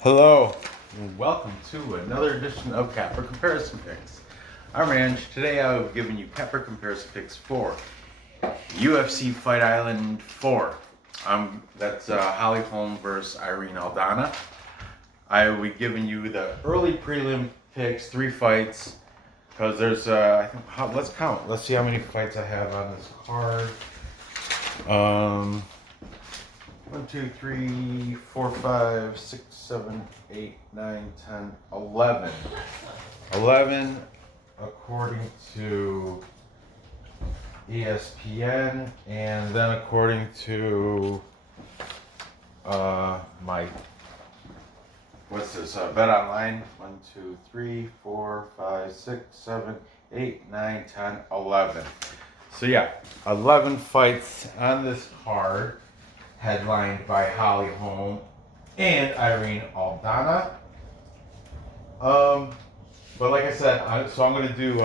Hello, and welcome to another edition of Capper Comparison Picks. I'm Ranch. Today I've given you Capper Comparison Picks for UFC Fight Island 4. That's Holly Holm versus Irene Aldana. I will be giving you the early prelim picks, 3 fights, because there's, let's count. Let's see how many fights I have on this card. 1, 2, 3, 4, 5, 6, 7, 8, 9, 10, 11. 11 according to ESPN, and then according to Bet Online. 1, 2, 3, 4, 5, 6, 7, 8, 9, 10, 11. So yeah, 11 fights on this card, headlined by Holly Holm and Irene Aldana. But like I said, I'm going to do,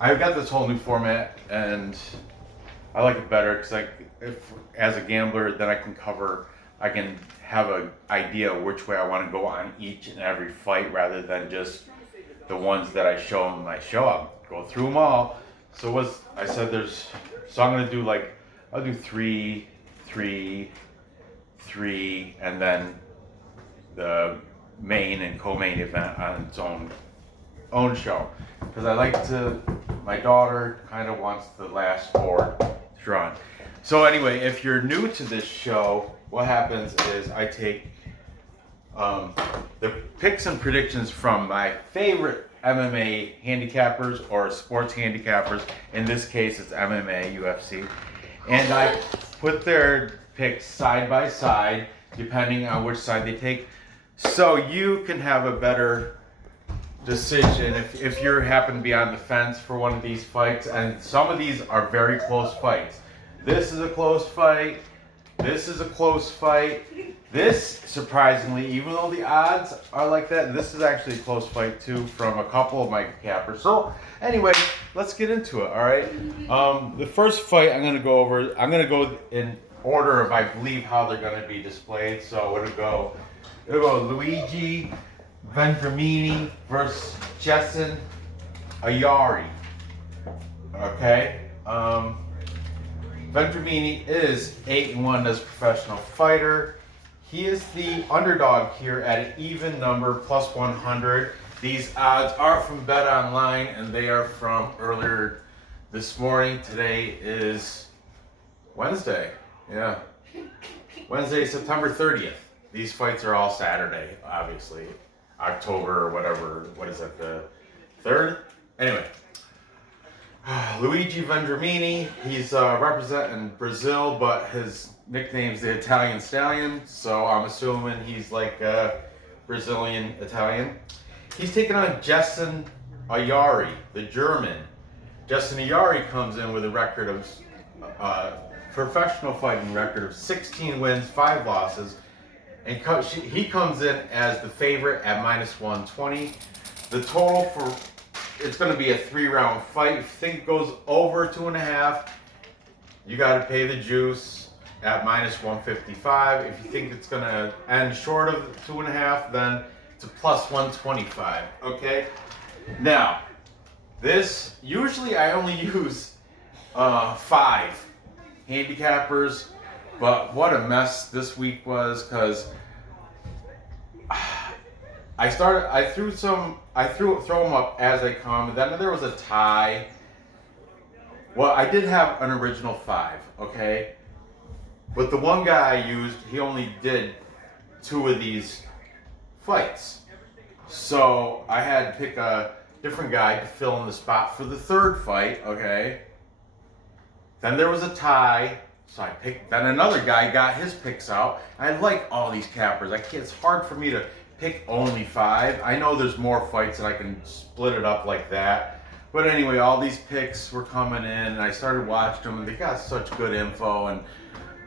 I've got this whole new format, and I like it better because as a gambler, then I can have an idea which way I want to go on each and every fight, rather than just the ones that I show on my show. I'll go through them all. So I'm going to do I'll do 3, 3, 3, and then the main and co-main event on its own show. Because my daughter kind of wants the last 4 drawn. So anyway, if you're new to this show, what happens is I take the picks and predictions from my favorite MMA handicappers or sports handicappers. In this case, it's MMA, UFC. And I put their picks side by side, depending on which side they take, so you can have a better decision if you happen to be on the fence for one of these fights. And some of these are very close fights. This is a close fight. This is a close fight. This, surprisingly, even though the odds are like that, this is actually a close fight too from a couple of my cappers. So anyway, let's get into it, all right? The first fight I'm going to go in order of, I believe, how they're going to be displayed. So it'll go Luigi Vendramini versus Jessen Ayari, okay? Vendramini is 8-1 as a professional fighter. He is the underdog here at an even number, plus 100. These odds are from Bet Online, and they are from earlier this morning. Today is Wednesday. Yeah. Wednesday, September 30th. These fights are all Saturday, obviously. October or whatever. What is that, the 3rd? Anyway. Luigi Vendramini, he's representing Brazil, but his nickname's the Italian Stallion, so I'm assuming he's like Brazilian Italian. He's taking on Jessen Ayari, the German. Jessen Ayari comes in with a record of professional fighting record of 16 wins, 5 losses, and he comes in as the favorite at minus 120. The total it's going to be a 3-round fight. If you think it goes over 2.5, you got to pay the juice at minus 155. If you think it's going to end short of 2.5, then it's a plus 125. Okay. Now, usually I only use 5 handicappers, but what a mess this week was, because I throw them up as they come. Then there was a tie. Well, I did have an original 5, okay? But the one guy I used, he only did 2 of these fights. So I had to pick a different guy to fill in the spot for the 3rd fight, okay? Then there was a tie. So then another guy got his picks out. I like all these cappers. It's hard for me to pick only 5. I know there's more fights and I can split it up like that. But anyway, all these picks were coming in, and I started watching them, and they got such good info, and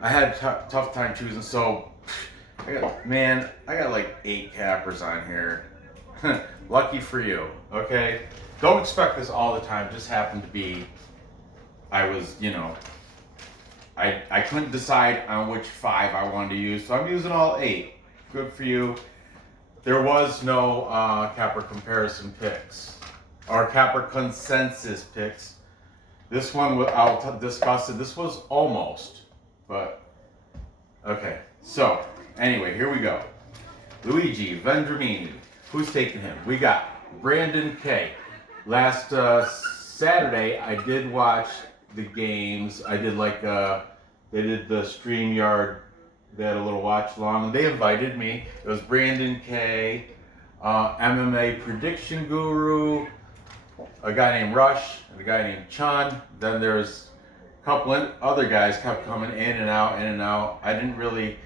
I had a tough time choosing. So I got like 8 cappers on here. Lucky for you, okay? Don't expect this all the time. Just happened to be, I I couldn't decide on which 5 I wanted to use, so I'm using all 8. Good for you. There was no capper comparison picks or capper consensus picks. This one I'll discuss it. This was almost, but okay. So anyway, here we go. Luigi Vendramini. Who's taking him? We got Brandon K. Last Saturday, I did watch the games. I did they did the StreamYard. They had a little watch along, and they invited me. It was Brandon K, MMA Prediction Guru, a guy named Rush, and a guy named Chun. Then there's a couple other guys kept coming in and out, in and out. I didn't really.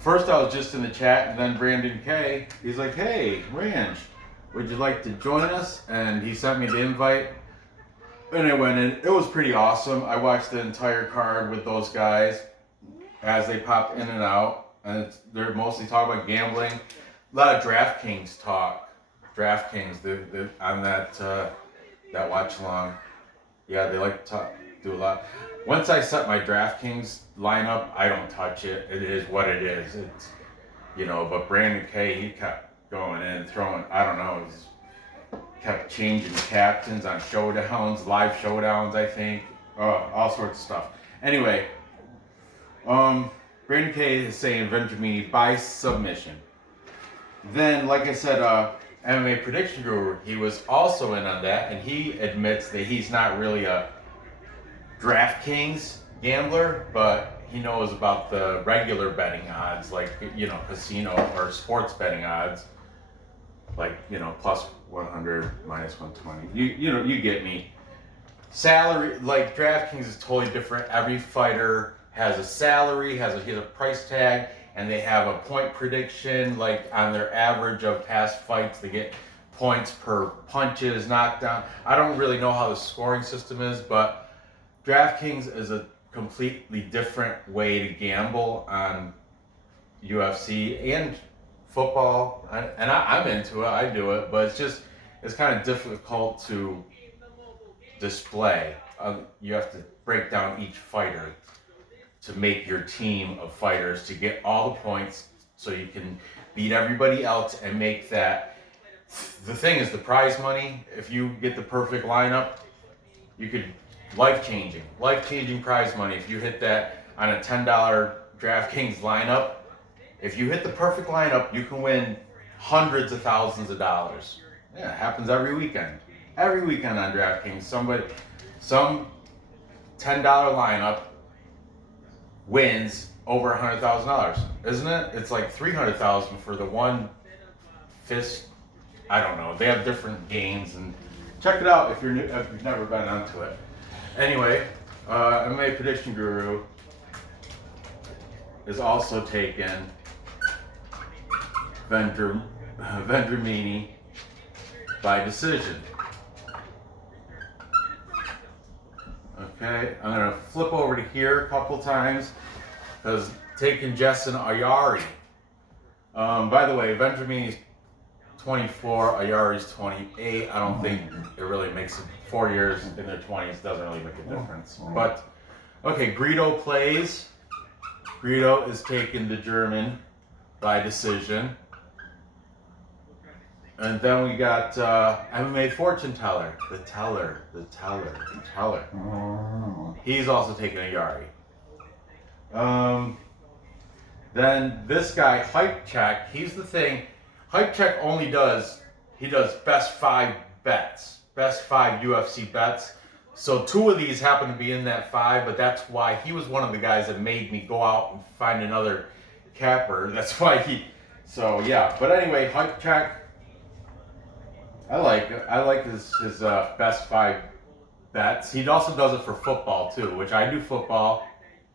First, I was just in the chat, and then Brandon K. He's like, "Hey, Ranch, would you like to join us?" And he sent me the invite, and I went in. It was pretty awesome. I watched the entire card with those guys as they popped in and out, and they're mostly talking about gambling. A lot of DraftKings talk. DraftKings, on that watch along. Yeah, they like to do a lot. Once I set my DraftKings lineup, I don't touch it. It is what it is. It's, but Brandon K, he kept going in, throwing, I don't know, kept changing captains on showdowns, live showdowns, I think. All sorts of stuff. Anyway, Brandon K is saying Vendramini by submission. Then, like I said, MMA Prediction Guru, he was also in on that, and he admits that he's not really a DraftKings gambler, but he knows about the regular betting odds, like, casino or sports betting odds, like, plus 100, minus 120. You get me. Salary, like DraftKings is totally different. Every fighter has a salary, has a price tag, and they have a point prediction, like on their average of past fights, they get points per punches, knockdown. I don't really know how the scoring system is, but DraftKings is a completely different way to gamble on UFC and football, and I'm into it, I do it, but it's kind of difficult to display. You have to break down each fighter to make your team of fighters to get all the points so you can beat everybody else and make that. The thing is the prize money. If you get the perfect lineup, you could life-changing prize money. If you hit that on a $10 DraftKings lineup, if you hit the perfect lineup, you can win hundreds of thousands of dollars. Yeah, it happens every weekend. Every weekend on DraftKings, some $10 lineup wins over $100,000, isn't it? It's like $300,000 for the one fist. I don't know. They have different games, and check it out if you've never been onto it. Anyway, MMA Prediction Guru is also taken Vendramini by decision. Okay, I'm gonna flip over to here a couple times because taking Jessen Ayari. By the way, Vendramini's 24, Ayari's 28. I don't think it really makes it. 4 years in their 20s doesn't really make a difference. But okay, Greedo plays. Greedo is taking the German by decision. And then we got MMA Fortune Teller. The teller. He's also taking Ayari. Then this guy, Hype Check, he's the thing. Hype Check he does best 5 bets. Best 5 UFC bets. So 2 of these happen to be in that 5, but that's why he was one of the guys that made me go out and find another capper. That's why so yeah. But anyway, Hype Check, I like his best 5 bets. He also does it for football too, which I do football.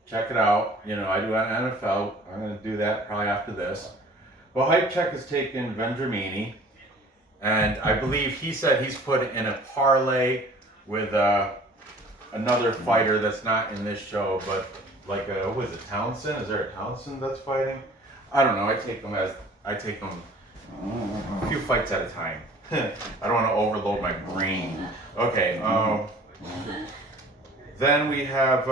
Check it out. I do on NFL. I'm going to do that probably after this. But Hype Check has taken Vendramini, and I believe he said he's put in a parlay with another fighter that's not in this show, but like who is it, Townsend? Is there a Townsend that's fighting? I don't know. I take them a few fights at a time. I don't want to overload my brain. Okay. Then we have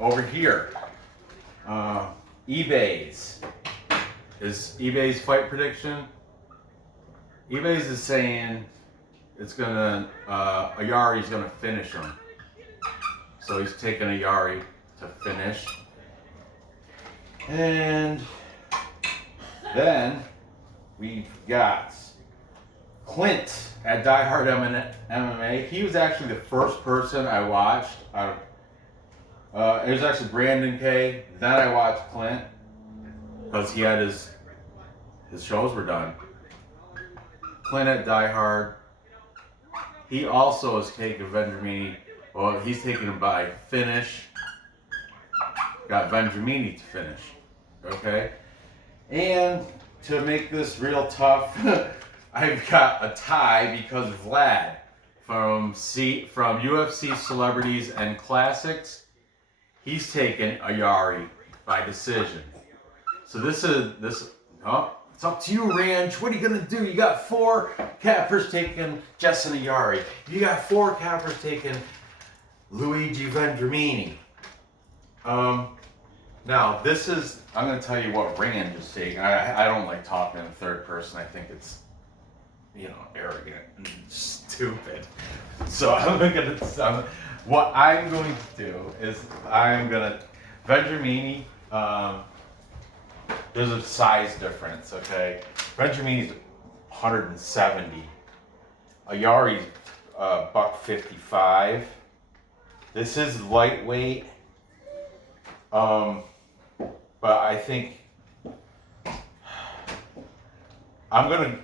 over here, eBay's fight prediction. eBay's is saying it's gonna Ayari's gonna finish him. So he's taking Ayari to finish. And then we've got Clint at Die Hard MMA. He was actually the first person I watched. It was actually Brandon K. Then I watched Clint because he had his shows were done. Clint at Die Hard. He also is taking Vendramini. Well, he's taking him by finish. Got Vendramini to finish. Okay? And to make this real tough, I've got a tie because Vlad from UFC Celebrities and Classics, he's taken Ayari by decision. So this. Oh, it's up to you, Ranch. What are you gonna do? You got 4 cappers taking Jessen Ayari. You got 4 cappers taking Luigi Vendramini. Now this is. I'm gonna tell you what Ranch is taking. I don't like talking in third person. I think it's, arrogant and stupid. So what I'm going to do is Vendramini. There's a size difference, okay? Vendramini's 170. Ayari's $155. This is lightweight. But I think I'm gonna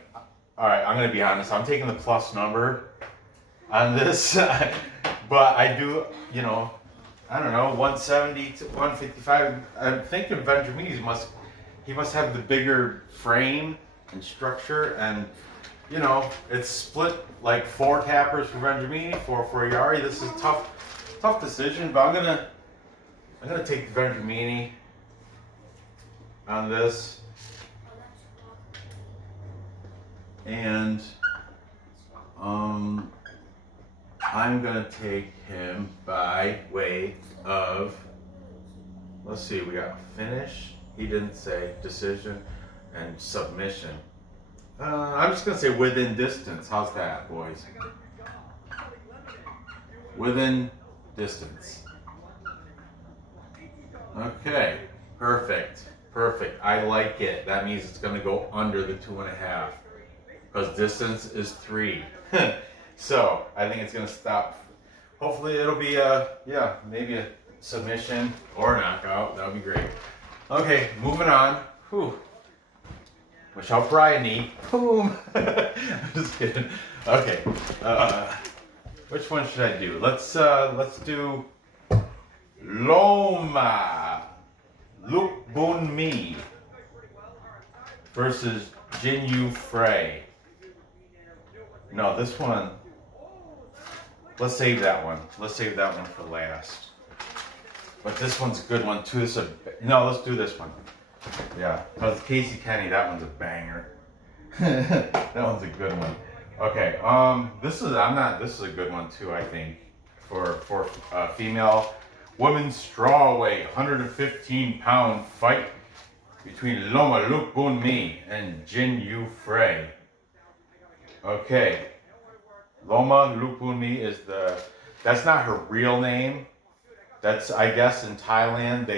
be honest. I'm taking the plus number on this, but I do, I don't know, 170 to 155. I'm thinking Vendramini's must have the bigger frame and structure, and it's split like 4 cappers for Vendramini, 4 for Ayari. This is a tough decision, but I'm gonna take Vendramini on this, and I'm gonna take him by way of, let's see, we got finish. He didn't say decision and submission. I'm just gonna say within distance. How's that, boys? Within distance. Okay, perfect. I like it. That means it's gonna go under the 2.5 because distance is 3. So I think it's gonna stop. Hopefully it'll be maybe a submission or a knockout. That would be great. Okay, moving on. Whew. Michelle Bryony. Boom. I'm just kidding. Okay. Which one should I do? Let's do Loma. Lookboonmee versus Frey. No, this one. Let's save that one. Let's save that one for last. But this one's a good one too. Let's do this one. Yeah, because Casey Kenney, that one's a banger. That one's a good one. Okay, this is a good one too, I think, for female women's strawweight 115-pound fight between Loma Lookboonmee and Frey. Okay, Loma Lookboonmee that's not her real name. That's, I guess, in Thailand,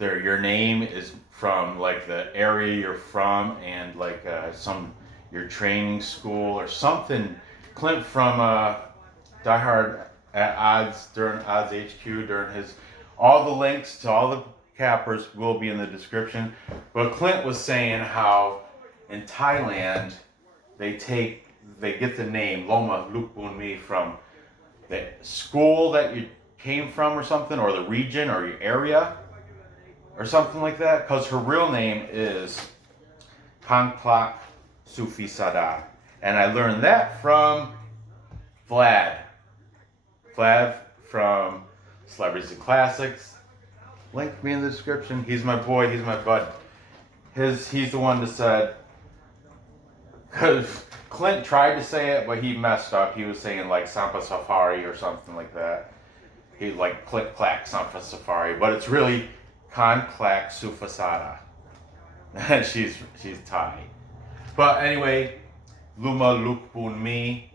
your name is from like the area you're from and like your training school or something. Clint from Die Hard at Odds during Odds HQ during all the links to all the cappers will be in the description. But Clint was saying how in Thailand they get the name Loma Lookboonmee from the school that you came from or something, or the region or your area or something like that, because her real name is Kangklak Sufisada. And I learned that from Vlad from Celebrities and Classics. Link me in the description. He's my boy, he's my bud. He's the one that said, because Clint tried to say it, but he messed up. He was saying like Sampa Safari or something like that. he like click clack Safa Safari, but it's really Con Clack Sufasada. And she's Thai. But anyway, Loma Lookboonmee.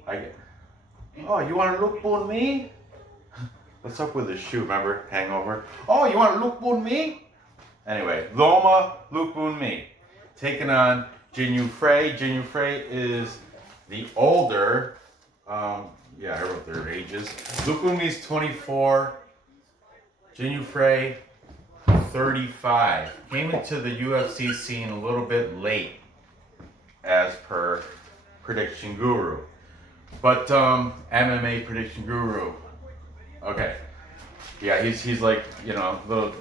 Oh, you want to Lookboonmee? What's up with his shoe? Remember, hangover. Oh, you want to Lookboonmee? Anyway, Loma Lookboonmee taking on Jinh Frey. Jinh Frey is the older. Yeah, I wrote their ages. Lookboonmee's 24. Jinh Frey 35. Came into the UFC scene a little bit late, as per Prediction Guru. But MMA Prediction Guru. Okay. Yeah, he's like, you know, a little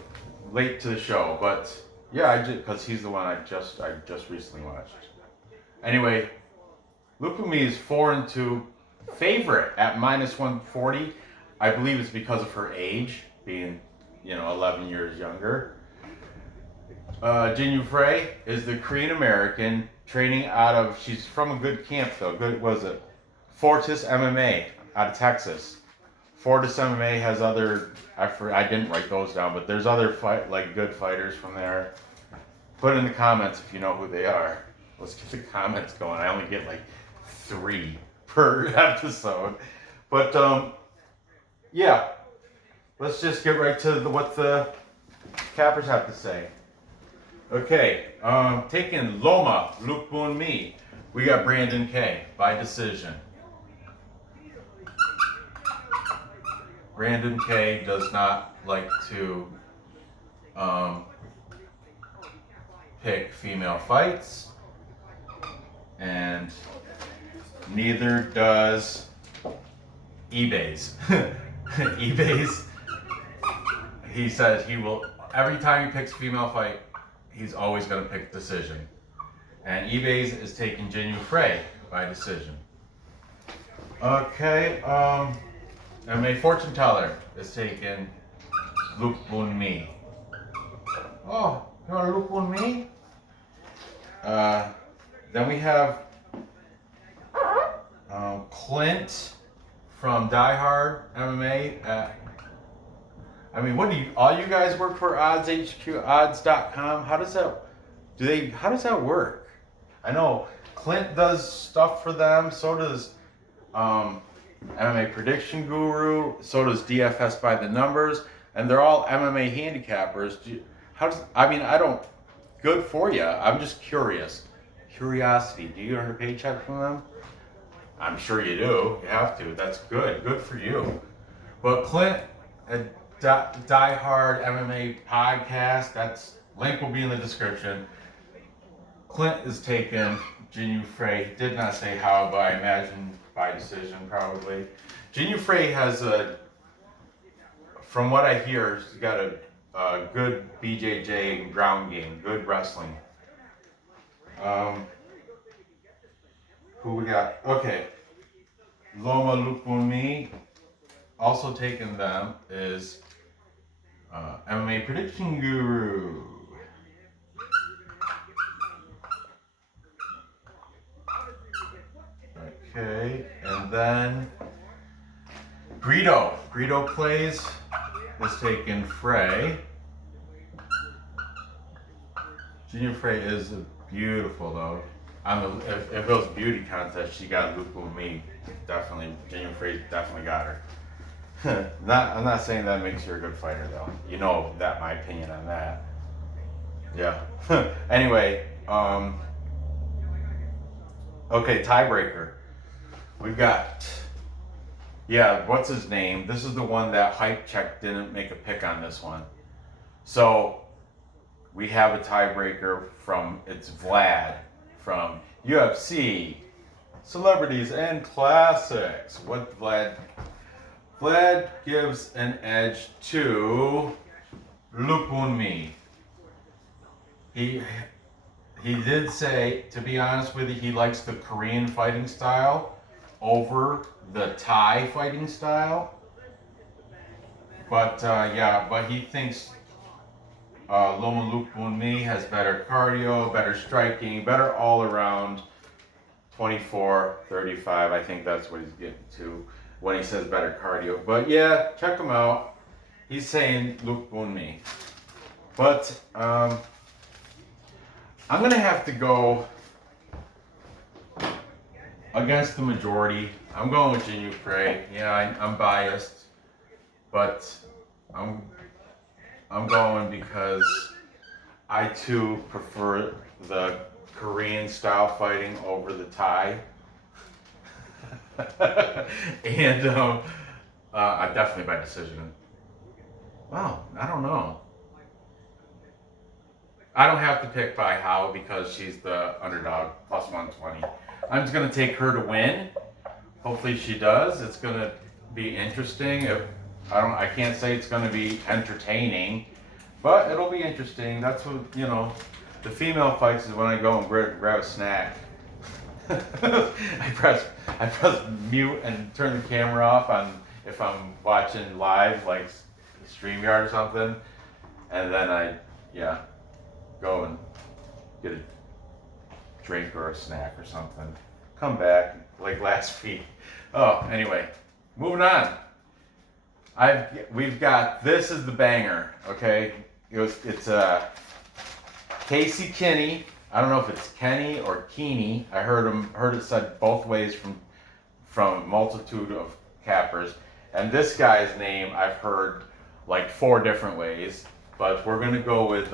late to the show, but yeah, because he's the one I just recently watched. Anyway, Lookboonmee is 4-2 favorite at -140. I believe it's because of her age, being, you know, 11 years younger. Jinh Frey is the Korean American training out of, she's from a good camp though. Good, was it? Fortis MMA out of Texas. Fortis MMA has other, I didn't write those down, but there's other good fighters from there. Put in the comments if you know who they are. Let's get the comments going. I only get like 3 per episode. But yeah, let's just get right to what the cappers have to say. Okay, taking Loma Lookboonmee, we got Brandon K by decision. Brandon K does not like to pick female fights, and neither does eBay's. eBay's, he says he will, every time he picks a female fight, he's always going to pick decision. And eBay's is taking Jinh Frey by decision. Okay, MMA Fortune Teller is taking Lookboonmee. Oh, you want to Lookboonmee? Then we have Clint from Die Hard MMA. I mean, what do you? All you guys work for Odds.com. How does that work? I know Clint does stuff for them. So does MMA Prediction Guru. So does DFS by the Numbers, and they're all MMA handicappers. I don't. Good for you. I'm just curious. Curiosity. Do you earn a paycheck from them? I'm sure you do. You have to. That's good. Good for you. But Clint, Die Hard MMA podcast. That's link will be in the description. Clint is taking Jinh Frey. He did not say how, but I imagine by decision probably. Jinh Frey has from what I hear, she's got a good BJJ ground game, good wrestling. Who we got? Okay. Loma Lookboonmee. Also taking them is MMA Prediction Guru. Okay, and then Greedo plays is taking Frey. Jinh Frey is beautiful though. If it was a beauty contest, she got Lookboonmee. Definitely, Jinh Frey definitely got her. I'm not saying that makes her a good fighter though. You know that my opinion on that. Yeah. Anyway, okay, tiebreaker. We've got, what's his name? This is the one that Hype Check didn't make a pick on this one. So we have a tiebreaker it's Vlad from UFC, Celebrities and Classics. What Vlad gives an edge to Lookboonmee. He did say, to be honest with you, he likes the Korean fighting style over the Thai fighting style. But he thinks Loma Lookboonmee has better cardio, better striking, better all around. 24, 35, I think that's what he's getting to when he says better cardio. But yeah, check him out. He's saying Lookboonmee. But I'm gonna have to go against the majority. I'm going with Jinh Frey. Yeah, I'm biased, but I'm going because I too prefer the Korean style fighting over the Thai. And I definitely by decision. Well, I don't know. I don't have to pick by how because she's the underdog, plus 120. I'm just gonna take her to win. Hopefully she does. It's gonna be interesting. I can't say it's gonna be entertaining, but it'll be interesting. That's what, you know, the female fights is when I go and grab a snack. I press mute and turn the camera off on if I'm watching live, like StreamYard or something, and then I go and get a drink or a snack or something. Come back like last week. Oh, anyway, moving on. We've got, this is the banger. Okay, it's Casey Kinney. I don't know if it's Kenney or Kinney. I heard it said both ways from a multitude of cappers. And this guy's name I've heard like 4 different ways, but we're gonna go with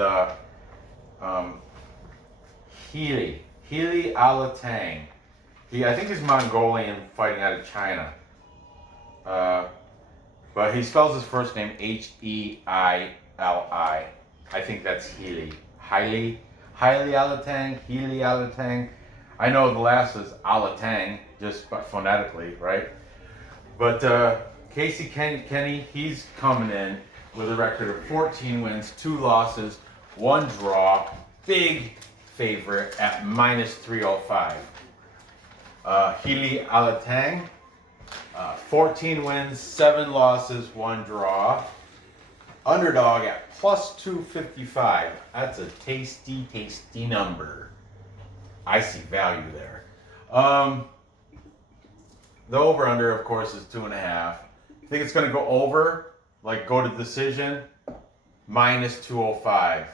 Heili Alateng. I think he's Mongolian, fighting out of China. But he spells his first name Heili. I think that's Heili. Heili Alateng. I know the last is Alateng, just phonetically, right? But Casey Kenney, he's coming in with a record of 14 wins, 2 losses, 1 draw. Big favorite at -305. Heili Alateng, 14 wins, 7 losses, 1 draw. Underdog at +255. That's a tasty, tasty number. I see value there. The over-under, of course, is 2.5. I think it's going to go over, like go to decision, -205.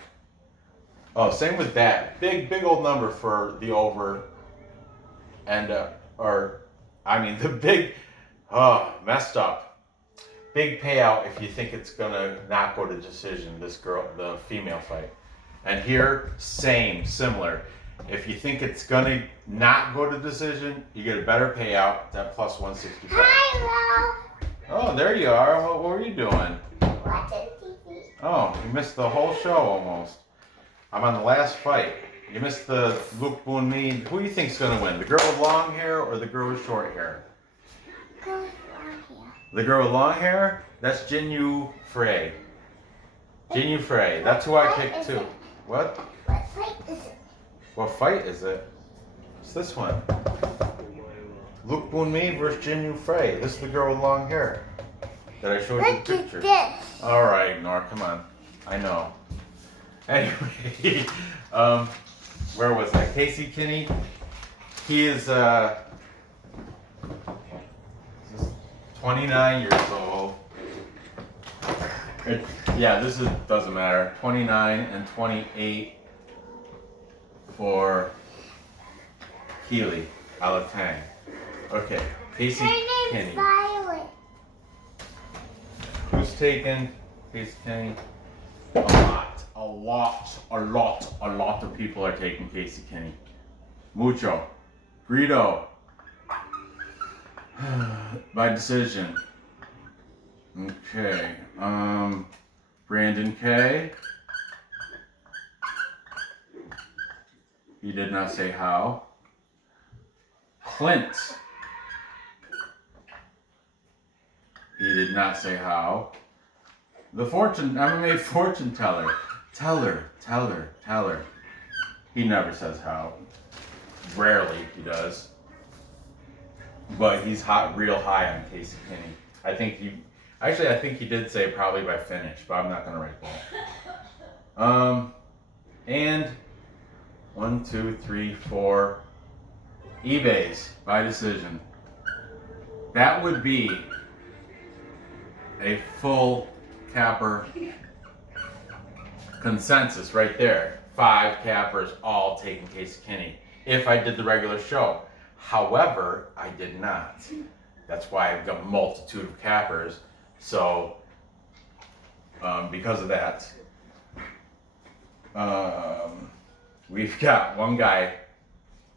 Oh, same with that. Big old number for the over. And, the big, messed up. Big payout if you think it's gonna not go to decision, the female fight. And here, similar. If you think it's gonna not go to decision, you get a better payout. It's at +165. Hi, Oh, there you are. What were you doing? watching TV. Oh, you missed the whole show almost. I'm on the last fight. You missed the Lookboonmee. Who do you think's gonna win? The girl with long hair or the girl with short hair? Go with long hair. The girl with long hair? That's Jinh Frey. Jinh Frey. That's who I picked too. What? What fight is it? What fight is it? It's this one. Lookboonmee versus Jinh Frey. This is the girl with long hair that I showed you the Look picture. at this. All right, Nora, come on. I know. Anyway, where was I? Casey Kinney. He is 29 years old. Doesn't matter. 29 and 28 for Heili Alateng. Okay, Casey Her name's Kinney. Violet. Who's taking Casey Kinney? A lot of people are taking Casey Kinney. Mucho. Greedo. By decision. Okay. Brandon K. He did not say how. Clint. He did not say how. The MMA fortune teller. Teller. He never says how. Rarely he does. But he's real high on Casey Kinney. I think he did say probably by finish, but I'm not gonna write that. And 1, 2, 3, 4 eBays by decision. That would be a full capper consensus right there. 5 cappers all taking Kinney if I did the regular show. However, I did not. That's why I've got a multitude of cappers. So, because of that, we've got one guy,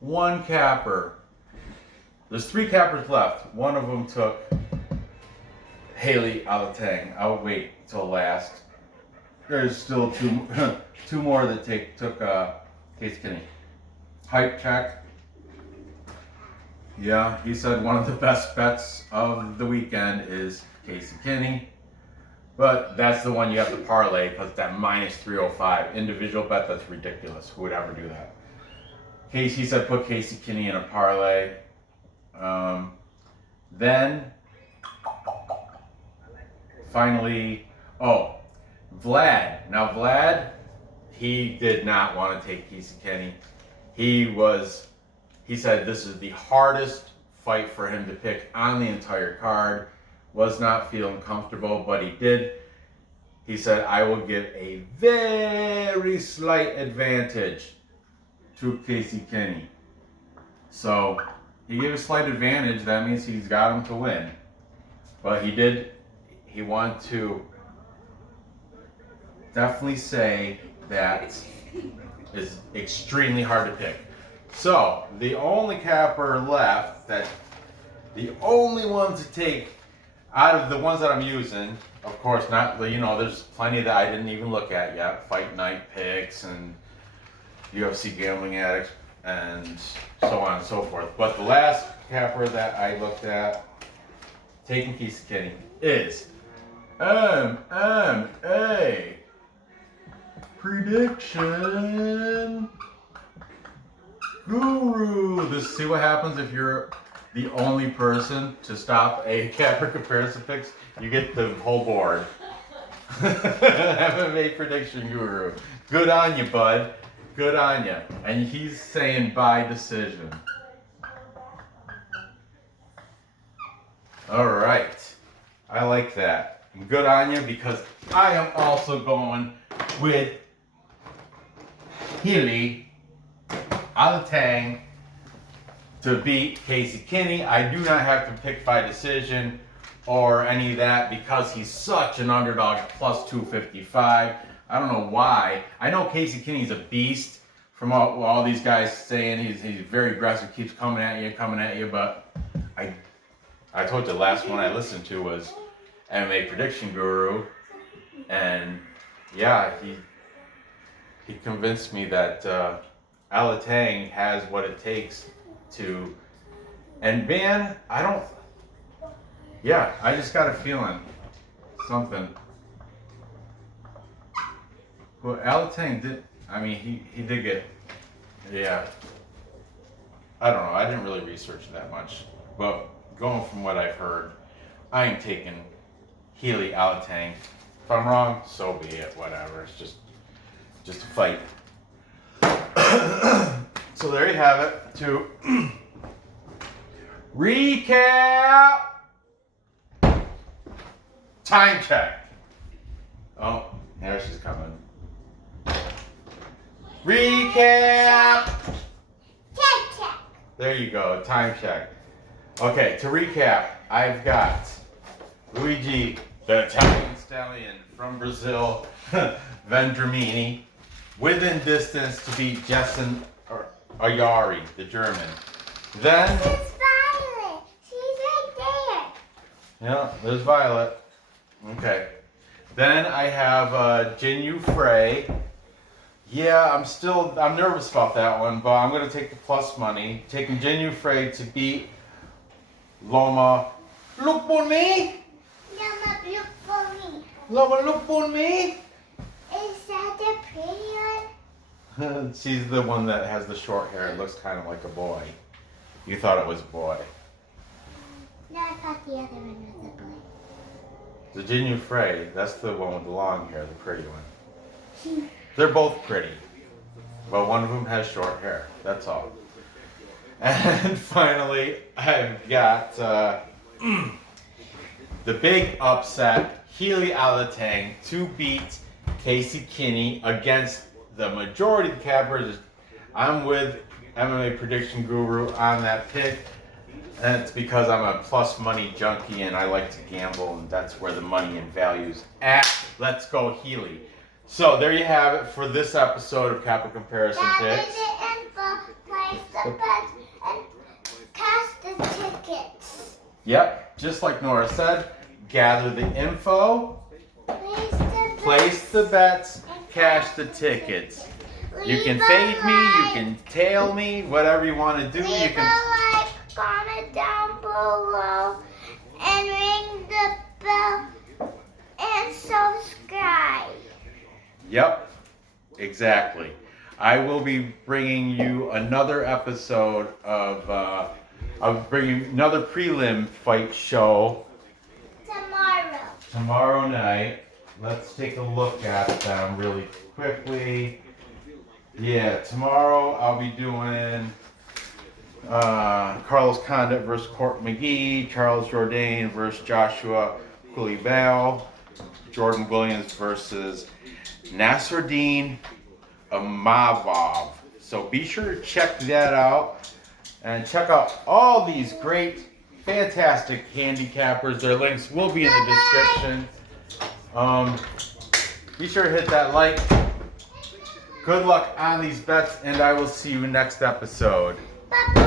1 capper. There's 3 cappers left. One of them took Heili Alateng. I'll wait till last. There's still two more that took Kinney. Hype check. Yeah, he said one of the best bets of the weekend is Kinney. But that's the one you have to parlay because that minus 305. Individual bet, that's ridiculous. Who would ever do that? Casey said put Kinney in a parlay. Then, finally, Vlad. Now Vlad, he did not want to take Kinney. He said this is the hardest fight for him to pick on the entire card. Was not feeling comfortable, but he did. He said, I will give a very slight advantage to Kinney. So he gave a slight advantage. That means he's got him to win. But he wanted to definitely say that is extremely hard to pick. So the only capper left, the only one to take out of the ones that I'm using, of course, there's plenty that I didn't even look at yet. Fight night picks and UFC gambling addicts and so on and so forth. But the last capper that I looked at, taking Kinney, is Mma Prediction Guru. See what happens if you're the only person to stop a capper comparison picks. You get the whole board. MMA Prediction Guru. Good on you, bud. Good on you. And he's saying by decision. All right. I like that. Good on you, because I am also going with Heili Alateng to beat Kinney. I do not have to pick by decision or any of that because he's such an underdog at plus 255. I don't know why. I know Kinney's a beast from all these guys saying he's very aggressive, keeps coming at you, but I told you the last one I listened to was MMA Prediction Guru, and yeah, he convinced me that Alateng has what it takes to, and man, I just got a feeling something. Well, Alateng did, he did get, yeah, I don't know, I didn't really research that much, but going from what I've heard, I am taking Heili Alateng. If I'm wrong, so be it, whatever, it's just a fight. So there you have it. To recap, time check. Oh, there she's coming. Recap. Time check. There you go, time check. Okay, to recap, I've got Luigi, the Italian stallion from Brazil, Vendramini, within distance to beat Jessen Ayari, the German. Then, It's Violet. She's right there. yeah, there's Violet. Okay. Then I have Jinh Frey. Yeah, I'm nervous about that one, but I'm going to take the plus money. Taking Jinh Frey to beat Loma. Lookboonmee? Mama, look for me. Loma, Lookboonmee? Is that the pretty one? She's the one that has the short hair. It looks kind of like a boy. You thought it was a boy. No, I thought the other one was a boy. The Jinh Frey, that's the one with the long hair, the pretty one. They're both pretty, but one of them has short hair. That's all. And finally, I've got the big upset Heili Alateng to beat Casey Kinney against the majority of the cappers. I'm with MMA Prediction Guru on that pick. And it's because I'm a plus money junkie and I like to gamble, and that's where the money and value's at. Let's go Heili. So there you have it for this episode of Kappa Comparison Picks. Gather the info, place the bets, and cast the tickets. Yep, just like Nora said, gather the info, place the bets, cash the tickets. You can fade me, you can tail me, whatever you want to do. You can a like, comment down below, and ring the bell, and subscribe. Yep, exactly. I will be bringing you another episode of bringing another prelim fight show tomorrow night. Let's take a look at them really quickly. Yeah, tomorrow I'll be doing Carlos Condit versus Court McGee, Charles Jourdain versus Joshua Coulibaly, Jordan Williams versus Nasruddin Imavov. So be sure to check that out and check out all these great, fantastic handicappers. Their links will be in the description. Be sure to hit that like. Good luck on these bets, and I will see you next episode. Bye-bye.